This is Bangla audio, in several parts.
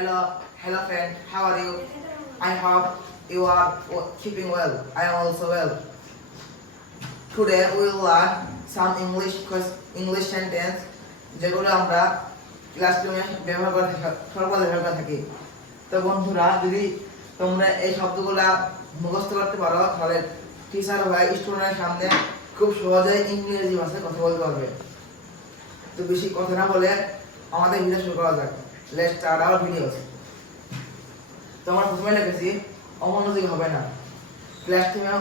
Hello, hello friend, how are you? I hope you are keeping well. I am also well. Today we will learn some English English sentence যেগুলো আমরা ক্লাসরুমে ব্যবহার করে সর্বদা ব্যবহার করে থাকি তো বন্ধুরা যদি তোমরা এই শব্দগুলা মুখস্থ করতে পারো তাহলে টিচার হয় স্টুডেন্টের সামনে খুব সহজেই ইংরেজি ভাষায় কথা বলতে পারবে তো বেশি কথা না বলে আমাদের ভিডিও শুরু করা যাক লেটস স্টার্ট আওয়ার ভিডিওস তো আমরা প্রথমে লিখেছি অমনোযোগী হবে না। ক্লাস টিমে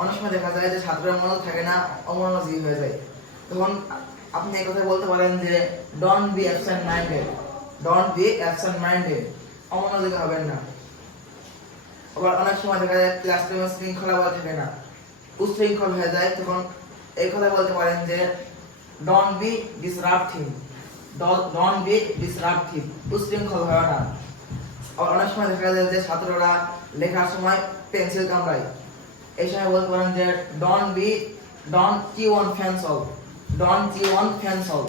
অনেক সময় দেখা যায় যে ছাত্রের মনোযোগ থাকে না, অমনোযোগী হয়ে যায়। তখন আপনি এই কথা বলতে পারেন যে don't be absent minded don't be absent minded অমনোযোগী হবেন না। আবার অনেক সময় দেখা যায় ক্লাস টিমে শৃঙ্খলা বলা থাকে না উশৃঙ্খল হয়ে যায়। তখন এই কথা বলতে পারেন যে don't be disruptive don't be disruptive উশৃঙ্খল হয় না অনেক সময় দেখা যায় যে ছাত্ররা লেখার সময় পেন্সিল কামড়ায়। এই সময় বলতে পারেন যে ডন বি ডন কি ওয়ান কিউ অন ডন ডোন্ট ওয়ান অন ফ্যান্সল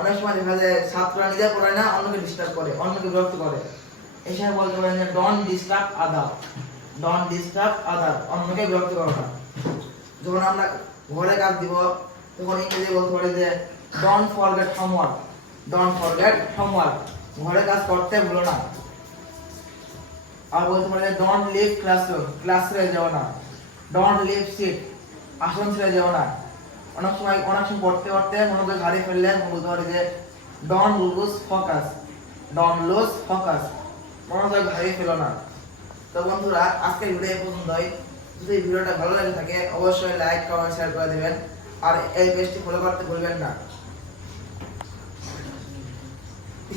অনেক সময় দেখা যায় ছাত্ররা নিজে পড়ে না, অন্যকে ডিস্টার্ব করে, অন্যকে বিরক্ত করে। এই সময় বলতে পারেন যে ডন ডিস্টার্ব আদার ডন ডিস্টার্ব আদার অন্যকে বিরক্ত করো না। যখন আমরা ঘরে কাজ দিব, তখন ইংরেজি বলতে পারি যে don't forget homework don't forget homework ঘরে কাজ করতে ভুলো না। আর বলতে পারি ডোন্ট লিভ ক্লাসরুম ক্লাস ছেড়ে যাও না। ডোন্ট লিভ সিট আসন ছেড়ে যাও না। অনেক সময় অনেক সময় পড়তে পড়তে মনোযোগ হারিয়ে ফেললে বলতে পারি যে don't lose focus don't lose focus মনোযোগ হারিয়ে ফেলো না। তো বন্ধুরা, আজকের ভিডিও এই পর্যন্তই। যদি ভিডিওটা ভালো লাগে থাকে, অবশ্যই লাইক কমেন্ট শেয়ার করে দিবেন। আর এই পেজটি ফলো করতে ভুলবেন না।